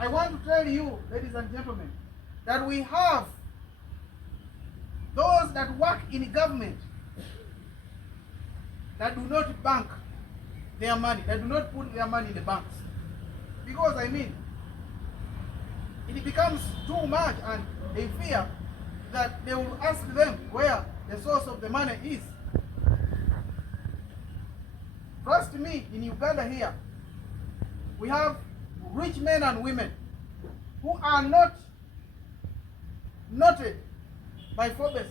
I want to tell you, ladies and gentlemen, that we have those that work in government that do not bank their money, that do not put their money in the banks. Because I mean, it becomes too much and they fear that they will ask them where the source of the money is. Trust me, in Uganda here, we have rich men and women who are not noted by Forbes,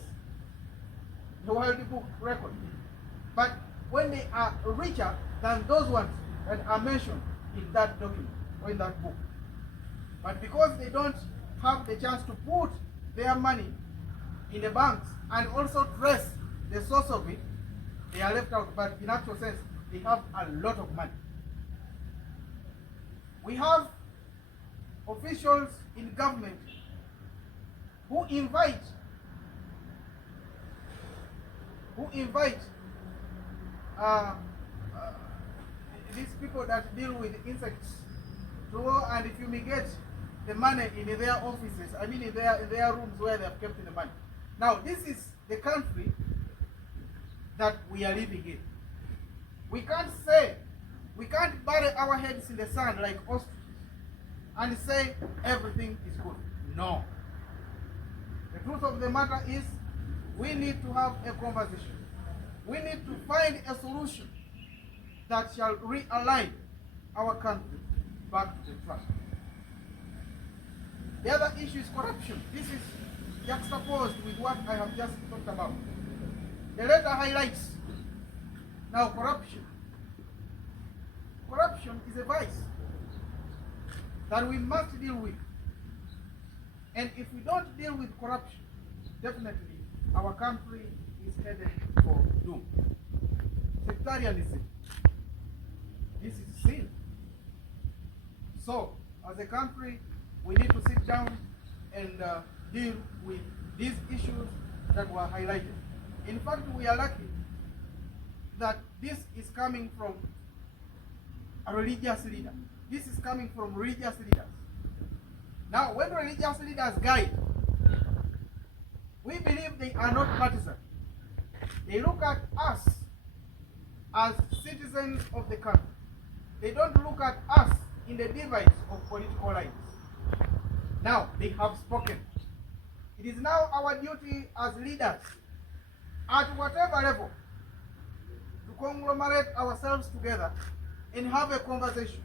the World Book Record. But when they are richer than those ones that are mentioned in that document or in that book. But because they don't have the chance to put their money in the banks and also trace the source of it, they are left out. But in actual sense, they have a lot of money. We have officials in government who invite these people that deal with insects to go and fumigate the money in their offices, I mean in their rooms where they have kept the money. Now, this is the country that we are living in. We can't bury our heads in the sand like ostriches and say everything is good. No. The truth of the matter is we need to have a conversation. We need to find a solution that shall realign our country back to the track. The other issue is corruption. This is juxtaposed with what I have just talked about. The letter highlights now corruption. Corruption is a vice that we must deal with. And if we don't deal with corruption, definitely our country is headed for doom. Sectarianism. This is sin. So, as a country, we need to sit down and deal with these issues that were highlighted. In fact, we are lucky that this is coming from a religious leader. This is coming from religious leaders. Now, when religious leaders guide, we believe they are not partisan. They look at us as citizens of the country. They don't look at us in the divides of political lines. Now, they have spoken. It is now our duty as leaders, at whatever level, to conglomerate ourselves together and have a conversation.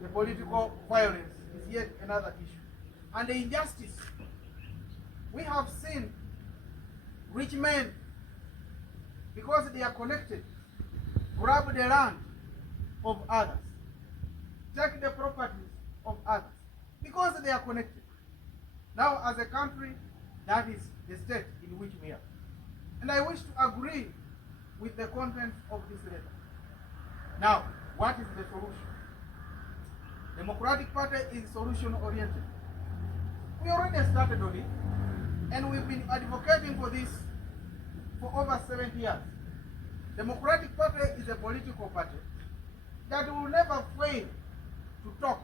The political violence is yet another issue. And the injustice. We have seen rich men, because they are connected, grab the land of others, take the properties of others, because they are connected. Now, as a country, that is the state in which we are. And I wish to agree with the content of this letter. Now, what is the solution? Democratic Party is solution-oriented. We already started on it, and we've been advocating for this for over 70 years. Democratic Party is a political party that will never fail to talk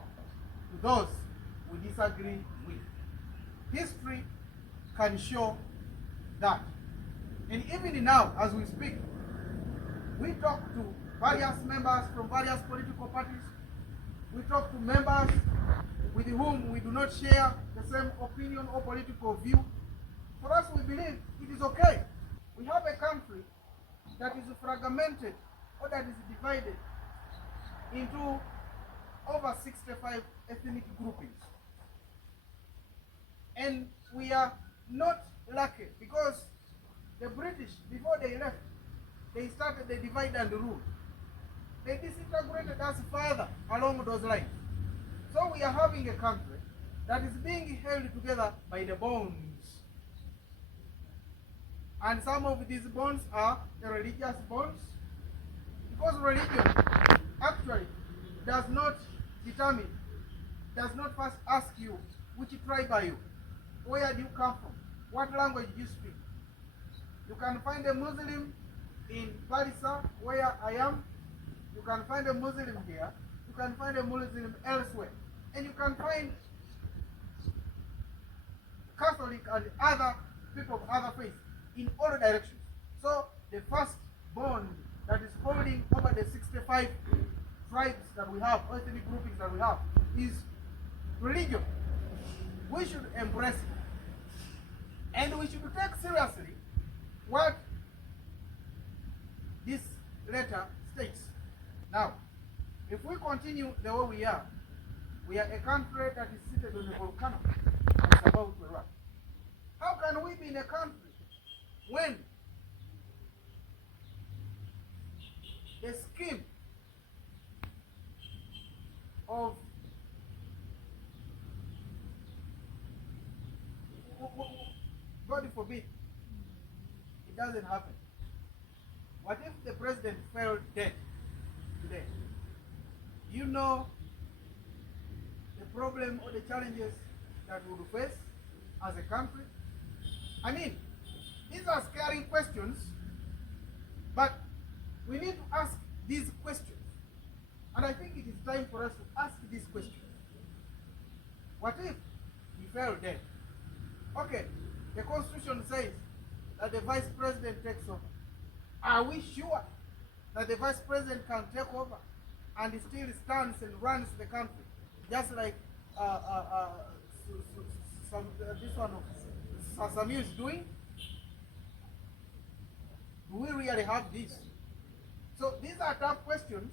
to those we disagree with. History can show that. And even now, as we speak, we talk to various members from various political parties. We talk to members with whom we do not share the same opinion or political view. For us, we believe it is okay. We have a country that is fragmented or that is divided into over 65 ethnic groupings. And we are not lucky because the British, before they left, they started the divide and rule. They disintegrated us further along those lines. So we are having a country that is being held together by the bonds. And some of these bonds are the religious bonds, because religion actually does not determine, does not first ask you which tribe are you, where do you come from, what language do you speak. You can find a Muslim in Parisa, where I am. You can find a Muslim here. You can find a Muslim elsewhere, and you can find Catholic and other people of other faiths in all directions. So the first bond that is holding over the 65 tribes that we have, ethnic groupings that we have, is religion. We should embrace it. And we should take seriously what this letter states. Now, if we continue the way we are a country that is seated on a volcano and is about to erupt. How can we be in a country when the scheme of God forbid it doesn't happen? What if the president fell dead today? You know the problem or the challenges that we would face as a country? I mean, these are scary questions, but we need to ask these questions. And I think it is time for us to ask these questions. What if he fell dead? Okay, the Constitution says that the Vice President takes over. Are we sure that the Vice President can take over and still stands and runs the country, just like this one of Samuel is doing? Do we really have this? So these are tough questions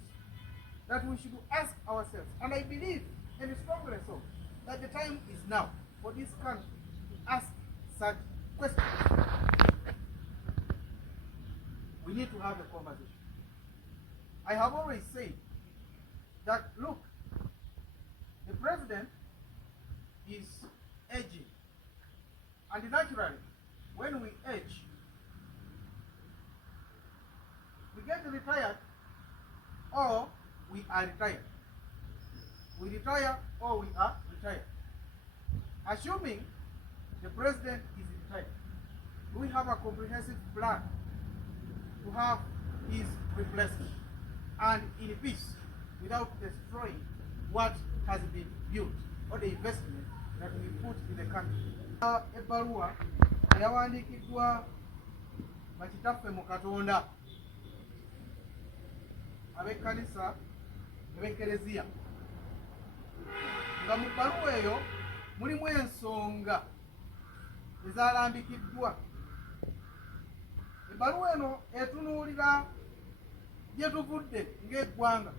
that we should ask ourselves. And I believe, and strongly so, that the time is now for this country to ask such questions. We need to have a conversation. I have always said that, look, the president is aging. And naturally, when we age, we get retired or we are retired. We retire or we are retired. Assuming the president is retired, we have a comprehensive plan to have his replacement and in peace without destroying what has been built or the investment that we put in the country. Ebbaluwa yawandiikiddwa bakitaffe mu Katonda ab'ekkanisa ab'ekereziya, nga mu bbaluwa eyo mulimu ensonga ezalambikiddwa. Ebbaluwa eno etunuulira gye tuvudde ng'eggwanga,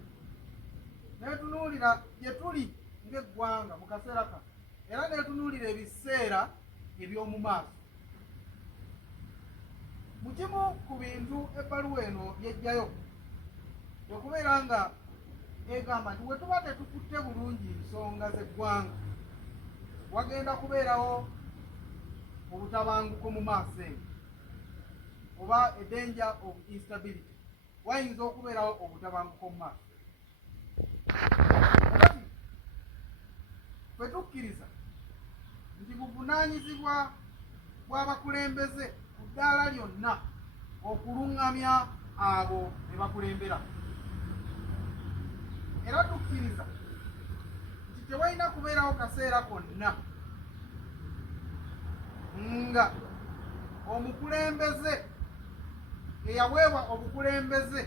n'etunuulira gye tuli ng'eggwanga mu kaseera kano, era n'etunuulira ebiseera eby'omu maaso. Mu kimu ku bintu ebbaluwa eno by'ejjayo okubeera nga egamba nti bwe tuba tetukutte bulungi nsonga z'eggwanga, wagenda kubeerawo obutabanguko mu maaso eyo, oba a danger of instability. Wayinza okubeerawo obutabanguko mu maaso. Kakati ffe tukkiriza nti buvunaanyizibwa bw'abakulembeze ku ddaala lyonna okuluŋŋamya abo be bakulembera. Era tukkiriza nti tewalina kubeerawo kaseera konna nga omukulembeze eyaweebwa obukulembeze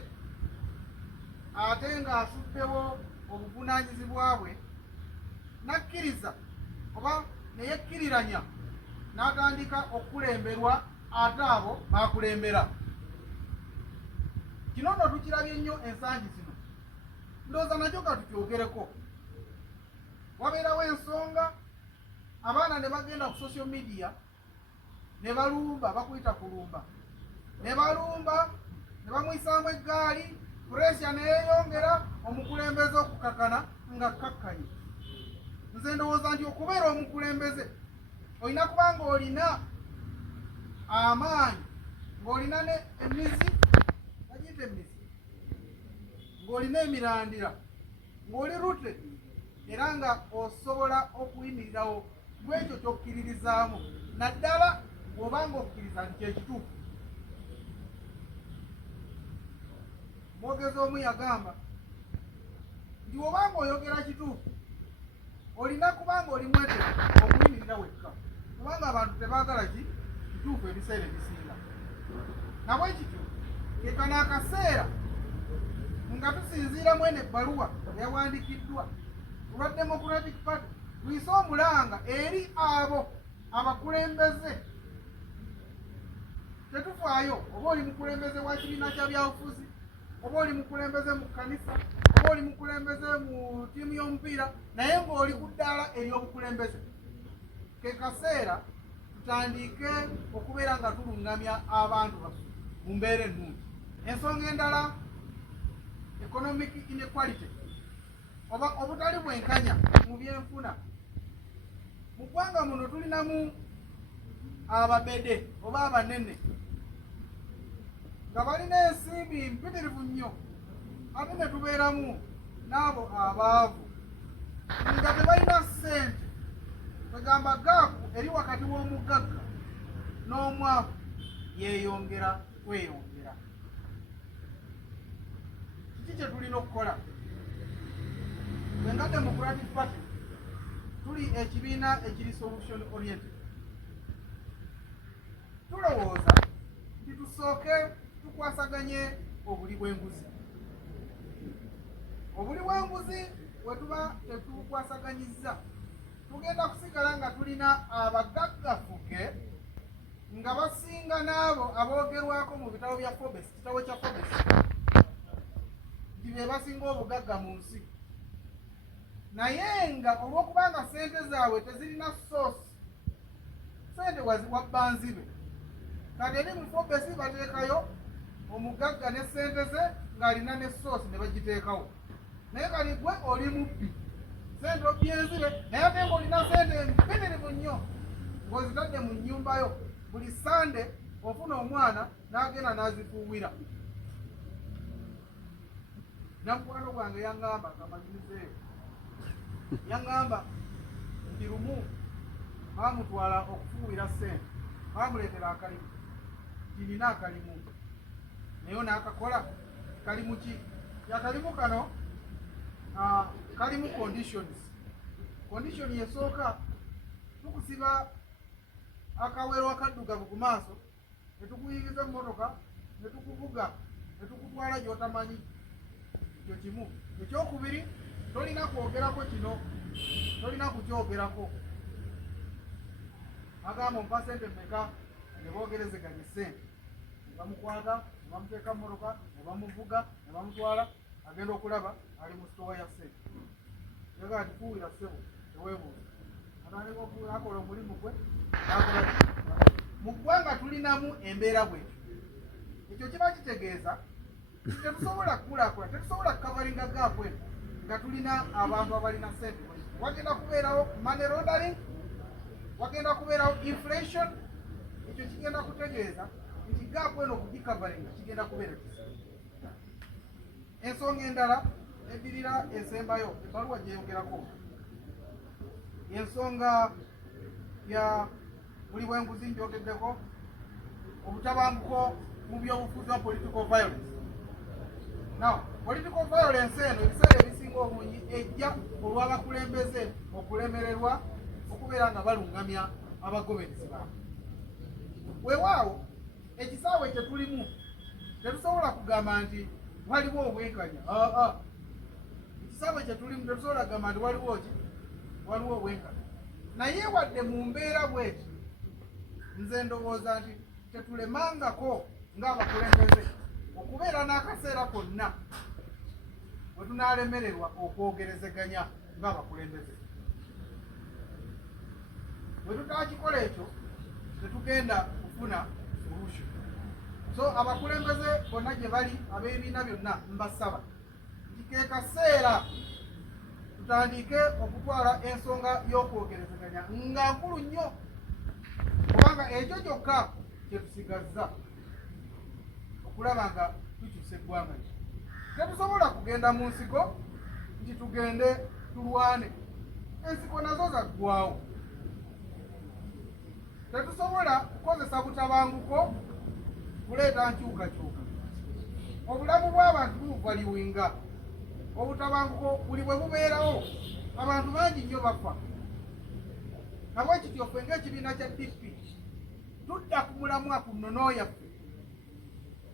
ate ng'asuddewo obuvunaanyizibwa bwe n'akkiriza oba neyekkiriranya n'atandika okukulemberwa ate abo baakulembera. Kino nno tukirabye nnyo ensangi zino, ndowooza nakyo katukyogereko. Wabeerawo ensonga, abaana ne bagenda ku social media ne balumba, bakuyita kulumba, ne balumba ne bamuyisaamu eggaali, puresya ne yeeyongera, omukulembeze okukakana nga kkakkanye. Nze ndowooza nti okubeera omukulembeze olina kuba ng'olina amaanyi, ng'olina ne emizi, bagiyita emizi, ng'olina emirandira, ng'oli rooted, era nga osobola okuyimirirawo gwekyo ky'okkiririzaamu, naddala bw'oba ng'okkiriza nti kyekituufu. Mwogezi omu yagamba nti obanga oyogera kituufu olina kubanga oli mwetegefu okuyimirira wekka, kubanga abantu tebaagala kituufu ebiseera ebisinga. Nabwe kityo kekano akaseera nga tusinziira mwene ebbaluwa eyawandiikiddwa olwa Democratic Party tuyise omulanga eri abo abakulembeze. Tetufaayo oba oli mukulembeze wa kibiina kya byabufuzi, oba oli mukulembeze mu kkanisa, oba oli mukulembeze mu ttiimu y'omupiira, naye ng'oli ku ddaala ery'obukulembeze. Ke kaseera tutandike okubeera nga tulungamya abantu baffe mu mbeera ennungi. Ensonga endala, economic inequality oba obutali bwenkanya mu byenfuna. Mu ggwanga muno tulinamu ababede oba abanene nga balina ensimbi mpitirivu nnyo, ate ne tubeeramu n'abo abaavu nga tebalina ssente. Kwegamba gaapu eri wakati w'omugagga n'omwavu yeeyongera kweyongera. Kiki kye tulina okukola? Nga Democratic Party tuli ekibiina ekiri solution oriented. Tulowooza nti tusooke tukwasaganye obuli bw'enguzi. Obuli bw'enguzi bwe tuba tetukwasaganyizza, tugenda kusigala nga tulina abagaggafuge nga basinga n'abo aboogerwako mu bitabo bya Forbes, kitabo kya Forbes, nti be basinga obugagga mu nsi. Naye nga olw'okubanga ssente zaabwe tezirina soosi, ssente wabba nzibe, kati eri mu Forbes bateekayo omugagga ne ssente ze ng'alina ne soosi ne bagiteekawo. Naye kati gwe oli mubbi, ssente obbye enzibe, naye ate ng'olina ssente mpitirivu nnyo ng'ozitadde mu nnyumbayo. Buli Sande ofuna omwana n'agenda n'azifuuwira. Namukwano gwange yaŋŋamba ngamanyirizeeyo, yaŋŋamba nti lumu baamutwala okufuuwira ssente, baamuleetera akalimu, tinina akalimu, naye n'akakola. Kalimu ki? Yakalimu kano kalimu conditions. Condition yesooka, tukusiba akawero akaddugavu ku maaso, ne tukuyingiza mu mmotoka, ne tukuvuga, ne tukutwala gy'otamanyi. Ekyo kimu. Ekyokubiri, tolina kwogerako kino, tolina kukyogerako. Agamba ompa ssente mmeka, ne boogerezeganya ssente. Ne bamukwata, ne bamuteeka mu mmotoka, ne bamuvuga, ne bamutwala, agenda okulaba ali mu sitowa ya ssente. Yagaa tufuuwira ssebo, teweebuuza. Atandika okufuuwira, akola omulimu gwe, n'akola ki? Mu ggwanga tulinamu embeera bwetyo. Ekyo kiba kitegeeza tetusobola kukulaakulana, tetusobola kukavaringa gaapu eno nga tulina abantu abalina ssente. Wagenda kubeerawo money laundering, wagenda kubeerawo inflation. Ekyo kigenda kutegeeza nti gaapu eno okugikavaringa kigenda kubeera kizibu. Ensonga endala eddirira esembayo, ebbaluwa gyeyogerako, ensonga ya buli bw'enguzi njogeddeko, obutabanguko mu by'obufuzi wa political violence. Now, political violence eno ebiseera ebisinga obungi ejja olw'abakulembeze okulemererwa okubeera nga balungamya abagoberezi baabwe. Weewaawo ekisaawe kye tulimu tetusobola kugamba nti waliwo obwenkanya. Ekisaawe kye tulimu tetusobola kugamba nti waliwo obwenkanya. Naye wadde mu mbeera bweti, nze ndowooza nti tetulemangako ng'abakulembeze okubeera n'akaseera konna bwe tunaalemererwa okwogerezeganya ng'abakulembeze. Bwe tutakikola ekyo tetugenda kufuna solution. So abakulembeze bonna gye bali, ab'ebibiina byonna mbasaba nti ke kaseera tutandike okutwala ensonga y'okwogerezeganya nga nkulu nnyo, kubanga ekyo kyokka kye tusigazza okulaba nga tukyusa eggwanga lye. Tetusobola kugenda mu nsiko nti tugende tulwane, ensiko nazo zaggwawo. Tetusobola kukozesa butabanguko kuleeta nkyukakyuka. Obulamu bw'abantu buvaliwinga. obutabanguko buli bwe bubeerawo abantu bangi nnyo bafa. Nabwe kityo ffe ng'ekibiina kya DP tudda ku mulamwa ku nnono yaffe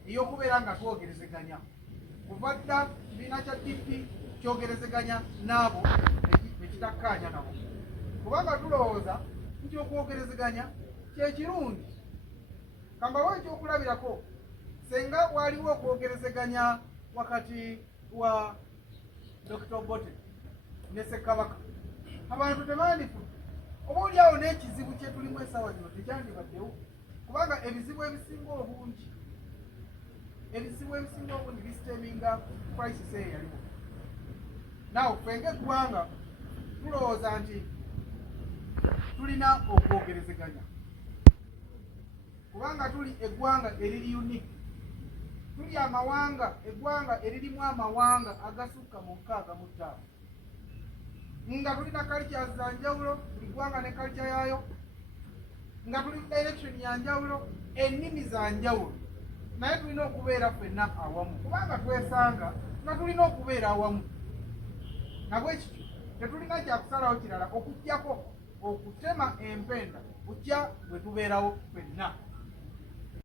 ey'okubeera nga twogerezeganya. Kuva dda kibiina kya DP kyogerezeganya n'abo ekitakkaanya nabo, kubanga tulowooza nti okwogerezeganya kye kirungi. Kambawo ekyokulabirako, senga waliwo okwogerezeganya wakati wa Dr. Gov't ne Ssekabaka, abantu tebandifudde. Oboolyawo n'ekizibu kye tulimu essaawa zino tekyandibaddewo, kubanga ebizibu ebisinga obungi bisiteminga crisis eyo yaliwo. Naawe ffe ng'eggwanga tulowooza nti tulina okwogerezeganya, kubanga tuli eggwanga eriri unique. Tuli eggwanga eririmu amawanga agasukka mu 65, nga tulina cultures za njawulo, buli ggwanga ne culture yaayo, nga tuli direction ya njawulo, ennimi za njawulo, naye tulina okubeera ffenna awamu, kubanga twesanga nga tulina okubeera awamu. Nabwe kityo tetulina kyakusalawo kirala okuggyako okutema empenda kujja bwe tubeerawo ffenna.